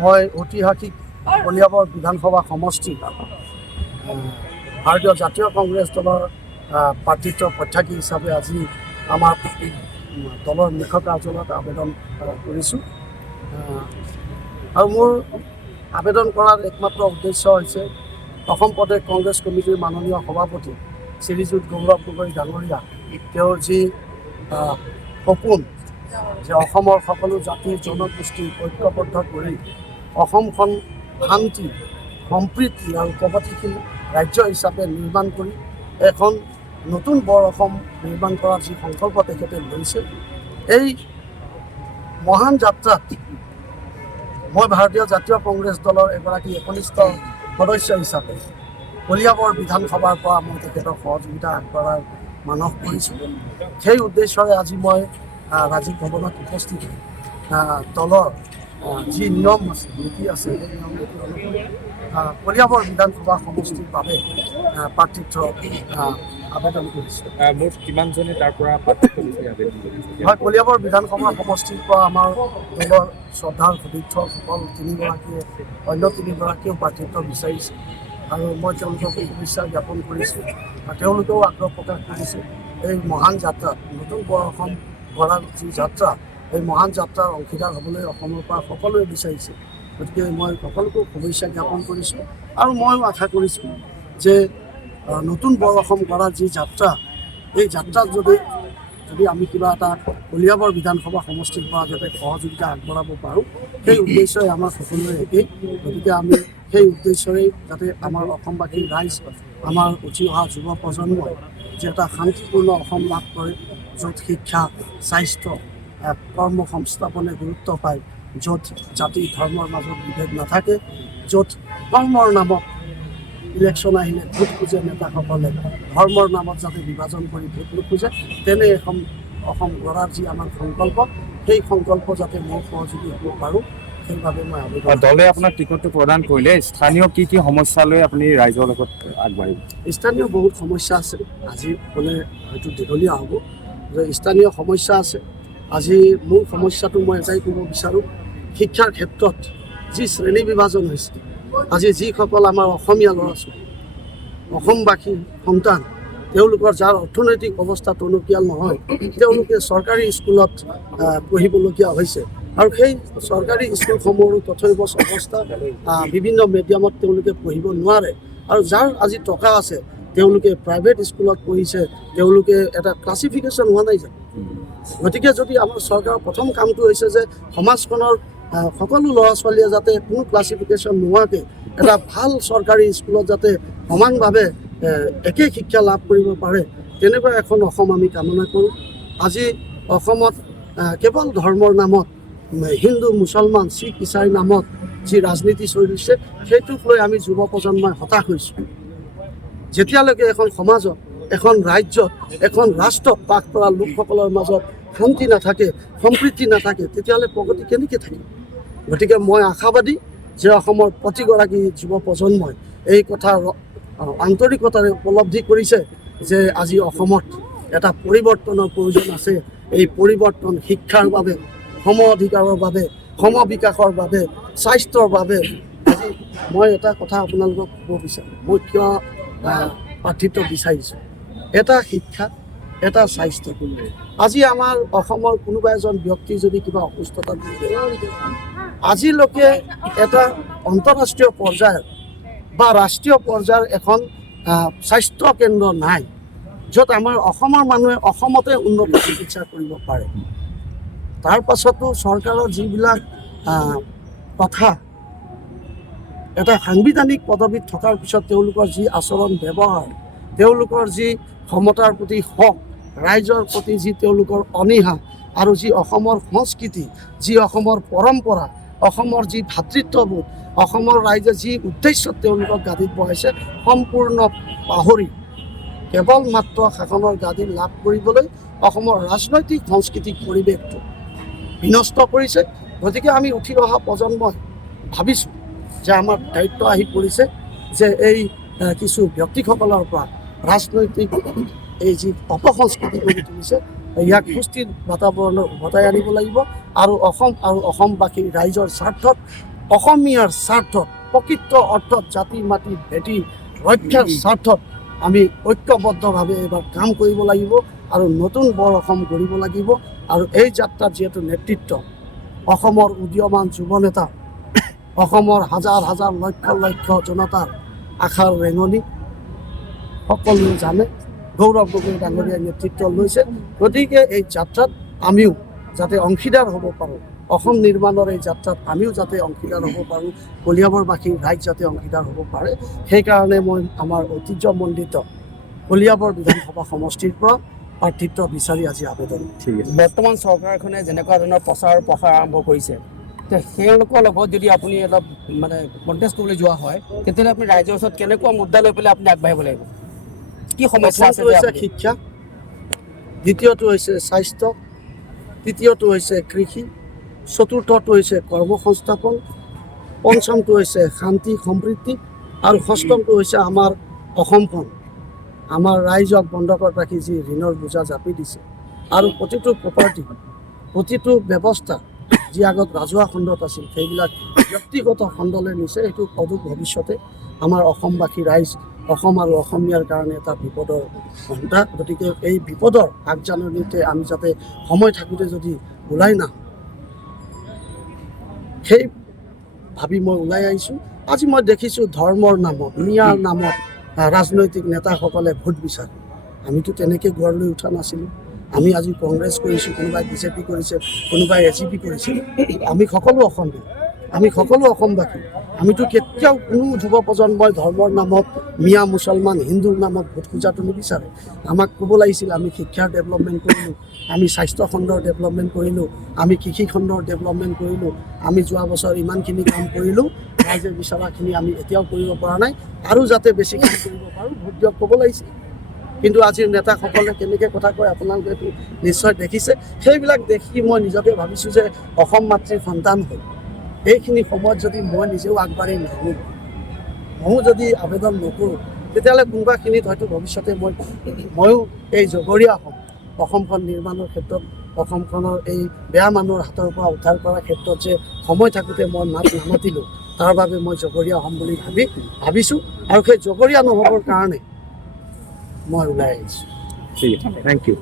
মই ঐতিহাসিক কলিয়াবৰ বিধানসভা সমষ্টি ভাৰতীয় জাতীয় কংগ্ৰেছ দলৰ প্ৰাৰ্থিত্ব প্ৰত্যাশী হিচাপে আজি আমাৰ দলৰ মুখ্য কাৰ্যালয়ত আবেদন কৰিছোঁ। আৰু মোৰ আবেদন কৰাৰ একমাত্ৰ উদ্দেশ্য হৈছে অসম প্ৰদেশ কংগ্ৰেছ কমিটিৰ মাননীয় সভাপতি শ্ৰীযুত গৌৰৱ গগৈ ডাঙৰীয়া, তেওঁৰ যি সপোন যে অসমৰ সকলো জাতি জনগোষ্ঠী ঐক্যবদ্ধ কৰি অসমখন শান্তি সম্প্ৰীতি আৰু প্ৰগতিশীল ৰাজ্য হিচাপে নিৰ্মাণ কৰি এখন নতুন বৰ অসম নিৰ্মাণ কৰাৰ যি সংকল্প তেখেতে লৈছে, এই মহান যাত্ৰাত মই ভাৰতীয় জাতীয় কংগ্ৰেছ দলৰ এগৰাকী একনিষ্ঠ সদস্য হিচাপে কলিয়াবৰ বিধানসভাৰ পৰা মই তেখেতক সহযোগিতা আগবঢ়াৰ মানস কৰিছোঁ। সেই উদ্দেশ্যৰে আজি মই ৰাজীৱ ভৱনত উপস্থিত দলৰ যি নিয়ম আছে নীতি আছে সেই নিয়ম নীতি অনুসৰি কলিয়াবৰ বিধানসভা সমষ্টিৰ বাবে প্ৰাৰ্থিত্ব আবেদন কৰিছোঁ। মুঠ কিমানজনে তাৰ পৰা প্ৰাৰ্থিত্ব বিচাৰি আবেদন কৰিছে? হয়, কলিয়াবৰ বিধানসভা সমষ্টিৰ পৰা আমাৰ দলৰ শ্ৰদ্ধাৰ সতীৰ্থসকল 3গৰাকীয়ে অন্য 3গৰাকীয়েও প্ৰাৰ্থিত্ব বিচাৰিছে আৰু মই তেওঁলোকক শুভেচ্ছা জ্ঞাপন কৰিছোঁ। তেওঁলোকেও আগ্ৰহ প্ৰকাশ কৰিছে এই মহান যাত্ৰাত নতুন বৰ অসম গঢ়াৰ যি যাত্ৰা, এই মহান যাত্ৰাৰ অংশীদাৰ হ'বলৈ অসমৰ পৰা সকলোৱে বিচাৰিছে। গতিকে মই সকলোকে শুভেচ্ছা জ্ঞাপন কৰিছোঁ আৰু ময়ো আশা কৰিছোঁ যে নতুন বৰ অসম গঢ়াৰ যি যাত্ৰা, এই যাত্ৰাত যদি আমি কিবা এটা কলিয়াবৰ বিধানসভা সমষ্টিৰ পৰা যাতে সহযোগিতা আগবঢ়াব পাৰোঁ, সেই উদ্দেশ্যই আমাৰ সকলোৰে একেই। গতিকে আমি সেই উদ্দেশ্যৰেই যাতে আমাৰ অসমবাসীৰ ৰাইজ, আমাৰ উঠি অহা যুৱ প্ৰজন্মই যে এটা শান্তিপূৰ্ণ অসম লাভ কৰে, য'ত শিক্ষা, স্বাস্থ্য, কৰ্ম সংস্থাপনে গুৰুত্ব পায়, য'ত জাতি ধৰ্মৰ মাজত বিভেদ নাথাকে, য'ত কৰ্মৰ নামত ইলেকশ্যন আহিলে ভোট খোজে নেতাসকলে, ধৰ্মৰ নামত যাতে বিভাজন কৰি ভোট নোখোজে, তেনে এখন অসম গঢ়াৰ যি আমাৰ সংকল্প, সেই সংকল্প যাতে মই সহযোগী হ'ব পাৰোঁ, সেইবাবে মই আবেদন। দলে আপোনাক টিকটটো প্ৰদান কৰিলে স্থানীয় কি সমস্যা লৈ আপুনি ৰাইজৰ লগত আগবাঢ়িব? স্থানীয় বহুত সমস্যা আছে, আজি ক'লে হয়তো দীঘলীয়া হ'ব যে স্থানীয় সমস্যা আছে। আজি মোৰ সমস্যাটো মই এটাই ক'ব বিচাৰোঁ, শিক্ষাৰ ক্ষেত্ৰত যি শ্ৰেণী বিভাজন হৈছে, আজি যিসকল আমাৰ অসমীয়া ল'ৰা ছোৱালী, অসমবাসী সন্তান, তেওঁলোকৰ যাৰ অৰ্থনৈতিক অৱস্থা টনকিয়াল নহয়, তেওঁলোকে চৰকাৰী স্কুলত পঢ়িবলগীয়া হৈছে আৰু সেই চৰকাৰী স্কুলসমূহৰো তথৈবচ অৱস্থা, বিভিন্ন মিডিয়ামত তেওঁলোকে পঢ়িব নোৱাৰে আৰু যাৰ আজি টকা আছে তেওঁলোকে প্ৰাইভেট স্কুলত পঢ়িছে, তেওঁলোকে এটা ক্লাছিফিকেশ্যন হোৱা নাই জানো? গতিকে যদি আমাৰ চৰকাৰৰ প্ৰথম কামটো হৈছে যে সমাজখনৰ সকলো ল'ৰা ছোৱালীয়ে যাতে কোনো ক্লাছিফিকেশ্যন নোহোৱাকৈ এটা ভাল চৰকাৰী স্কুলত যাতে সমানভাৱে একেই শিক্ষা লাভ কৰিব পাৰে, তেনেকুৱা এখন অসম আমি কামনা কৰোঁ। আজি অসমত কেৱল ধৰ্মৰ নামত হিন্দু, মুছলমান, শিখ, ইছাইৰ নামত যি ৰাজনীতি চলিছে, সেইটোক লৈ আমি যুৱ প্ৰজন্মই হতাশ হৈছোঁ। যেতিয়ালৈকে এখন সমাজত, এখন ৰাজ্যত, এখন ৰাষ্ট্ৰত বাস কৰা লোকসকলৰ মাজত শান্তি নাথাকে, সম্প্ৰীতি নাথাকে, তেতিয়াহ'লে প্ৰগতি কেনেকৈ থাকিব? গতিকে মই আশাবাদী যে অসমৰ প্ৰতিগৰাকী যুৱ প্ৰজন্মই এই কথা আন্তৰিকতাৰে উপলব্ধি কৰিছে যে আজি অসমত এটা পৰিৱৰ্তনৰ প্ৰয়োজন আছে। এই পৰিৱৰ্তন শিক্ষাৰ বাবে, সম অধিকাৰৰ বাবে, সম বিকাশৰ বাবে, স্বাস্থ্যৰ বাবে। আজি মই এটা কথা আপোনালোকক ক'ব বিচাৰোঁ, মই কিয় প্ৰাৰ্থিত্ব বিচাৰিছোঁ। এটা শিক্ষা, এটা স্বাস্থ্য। আজি আমাৰ অসমৰ কোনোবা এজন ব্যক্তি যদি কিবা অসুস্থতা ভোগে, আজিলৈকে এটা আন্তঃৰাষ্ট্ৰীয় পৰ্যায়ৰ বা ৰাষ্ট্ৰীয় পৰ্যায়ৰ এখন স্বাস্থ্য কেন্দ্ৰ নাই, য'ত আমাৰ অসমৰ মানুহে অসমতে উন্নত চিকিৎসা কৰিব পাৰে। তাৰ পাছতো চৰকাৰৰ যিবিলাক কথা, এটা সাংবিধানিক পদবীত থকাৰ পিছত তেওঁলোকৰ যি আচৰণ ব্যৱহাৰ, তেওঁলোকৰ যি ক্ষমতাৰ প্ৰতি হক, ৰাইজৰ প্ৰতি যি তেওঁলোকৰ অনীহা, আৰু যি অসমৰ সংস্কৃতি, যি অসমৰ পৰম্পৰা, অসমৰ যি ভাতৃত্ববোধ, অসমৰ ৰাইজে যি উদ্দেশ্যত তেওঁলোকক গাদীত বহাইছে, সম্পূৰ্ণ পাহৰি কেৱল মাত্ৰ শাসনৰ গাদী লাভ কৰিবলৈ অসমৰ ৰাজনৈতিক সাংস্কৃতিক পৰিৱেশটো বিনষ্ট কৰিছে। গতিকে আমি উঠি অহা প্ৰজন্মই ভাবিছোঁ যে আমাৰ দায়িত্ব আহি পৰিছে যে এই কিছু ব্যক্তিসকলৰ পৰা ৰাজনৈতিক এই যি অপসংস্কৃতি কৰি তুলিছে, ইয়াক সুস্থিৰ বাতাবৰণৰ উভতাই আনিব লাগিব আৰু অসম আৰু অসমবাসী ৰাইজৰ স্বাৰ্থত অসমীয়াৰ স্বাৰ্থত প্ৰকৃত অৰ্থত জাতি মাটি ভেটি ৰক্ষাৰ স্বাৰ্থত আমি ঐক্যবদ্ধভাৱে এইবাৰ কাম কৰিব লাগিব আৰু নতুন বৰ অসম গঢ়িব লাগিব। আৰু এই যাত্ৰাত যিহেতু নেতৃত্ব অসমৰ উদীয়মান যুৱনেতা, অসমৰ হাজাৰ হাজাৰ লক্ষ লক্ষ জনতাৰ আশাৰ ৰেঙনি সকলোৱে জানে, গৌৰৱ গগৈ ডাঙৰীয়াই নেতৃত্ব লৈছে। গতিকে এই যাত্ৰাত আমিও যাতে অংশীদাৰ হ'ব পাৰোঁ, অসম নিৰ্মাণৰ এই যাত্ৰাত আমিও যাতে অংশীদাৰ হ'ব পাৰোঁ, কলিয়াবৰবাসীৰ ৰাইজ যাতে অংশীদাৰ হ'ব পাৰে, সেইকাৰণে মই আমাৰ ঐতিহ্যমণ্ডিত কলিয়াবৰ বিধানসভা সমষ্টিৰ পৰা প্ৰাৰ্থিত্ব বিচাৰি আজি আবেদন। ঠিক আছে। বৰ্তমান চৰকাৰখনে যেনেকুৱা ধৰণৰ প্ৰচাৰ আৰম্ভ কৰিছে, তেওঁলোকৰ লগত যদি আপুনি অলপ মানে কণ্টেষ্ট কৰিবলৈ যোৱা হয়, তেতিয়াহ'লে আপুনি ৰাইজৰ ওচৰত কেনেকুৱা মুদ্দা লৈ পেলাই আপুনি আগবাঢ়িব লাগিব? কি সমস্যা আছে? প্ৰথমটো হৈছে শিক্ষা, দ্বিতীয়টো হৈছে স্বাস্থ্য, তৃতীয়টো হৈছে কৃষি, চতুৰ্থটো হৈছে কৰ্মসংস্থাপন, পঞ্চমটো হৈছে শান্তি সম্প্ৰীতি আৰু ষষ্ঠমটো হৈছে আমাৰ অসমখন আমাৰ ৰাইজক বন্ধকত ৰাখি যি ঋণৰ বোজা জাপি দিছে আৰু প্ৰতিটো প্ৰপাৰ্টি, প্ৰতিটো ব্যৱস্থা যি আগত ৰাজহুৱা খণ্ডত আছিল সেইবিলাক ব্যক্তিগত খণ্ডলৈ নিছে। সেইটো অদূৰ ভৱিষ্যতে আমাৰ অসমবাসী ৰাইজ, অসম আৰু অসমীয়াৰ কাৰণে এটা বিপদৰ ঘণ্টা। গতিকে এই বিপদৰ আগজাননীতে আমি যাতে সময় থাকোঁতে যদি ওলাই নাহোঁ, সেই ভাবি মই ওলাই আহিছোঁ। আজি মই দেখিছোঁ ধৰ্মৰ নামত, মিয়াৰ নামত ৰাজনৈতিক নেতাসকলে ভোট বিচাৰে। আমিতো তেনেকৈ গঢ় লৈ উঠা নাছিলোঁ। আমি আজি কংগ্ৰেছ কৰিছোঁ, কোনোবাই বিজেপি কৰিছে, কোনোবাই এজিপি কৰিছে। আমি সকলো অসমীয়া, আমি সকলো অসমবাসী। আমিতো কেতিয়াও কোনো যুৱ প্ৰজন্মই ধৰ্মৰ নামত, মিয়া মুছলমান হিন্দুৰ নামত ভোট খোজাটো নিবিচাৰে। আমাক ক'ব লাগিছিল আমি শিক্ষাৰ ডেভেলপমেণ্ট কৰিলোঁ, আমি স্বাস্থ্য খণ্ডৰ ডেভেলপমেণ্ট কৰিলোঁ, আমি কৃষি খণ্ডৰ ডেভেলপমেণ্ট কৰিলোঁ, আমি যোৱা বছৰ ইমানখিনি কাম কৰিলোঁ, ৰাইজে বিচৰাখিনি আমি এতিয়াও কৰিব পৰা নাই, আৰু যাতে বেছি কাম কৰিব পাৰোঁ ভোট দিয়ক ক'ব লাগিছিল। কিন্তু আজিৰ নেতাসকলে কেনেকৈ কথা কয় আপোনালোকেতো নিশ্চয় দেখিছে। সেইবিলাক দেখি মই নিজকে ভাবিছোঁ যে অসম মাতৃৰ সন্তান হৈ এইখিনি সময়ত যদি মই নিজেও আগবাঢ়ি নাহোঁ, ময়ো যদি আবেদন নকৰোঁ, তেতিয়াহ'লে কোনোবাখিনিত হয়তো ভৱিষ্যতে ময়ো এই জগৰীয়া হ'ম। অসমখন নিৰ্মাণৰ ক্ষেত্ৰত, অসমখনৰ এই বেয়া মানুহৰ হাতৰ পৰা উদ্ধাৰ কৰাৰ ক্ষেত্ৰত যে সময় থাকোঁতে মই মাত নামাতিলোঁ, তাৰ বাবে মই জগৰীয়া হ'ম বুলি ভাবিছোঁ। আৰু সেই জগৰীয়া নহ'বৰ কাৰণে মই ওলাই আহিছোঁ। ঠিক আছে, থেংক ইউ।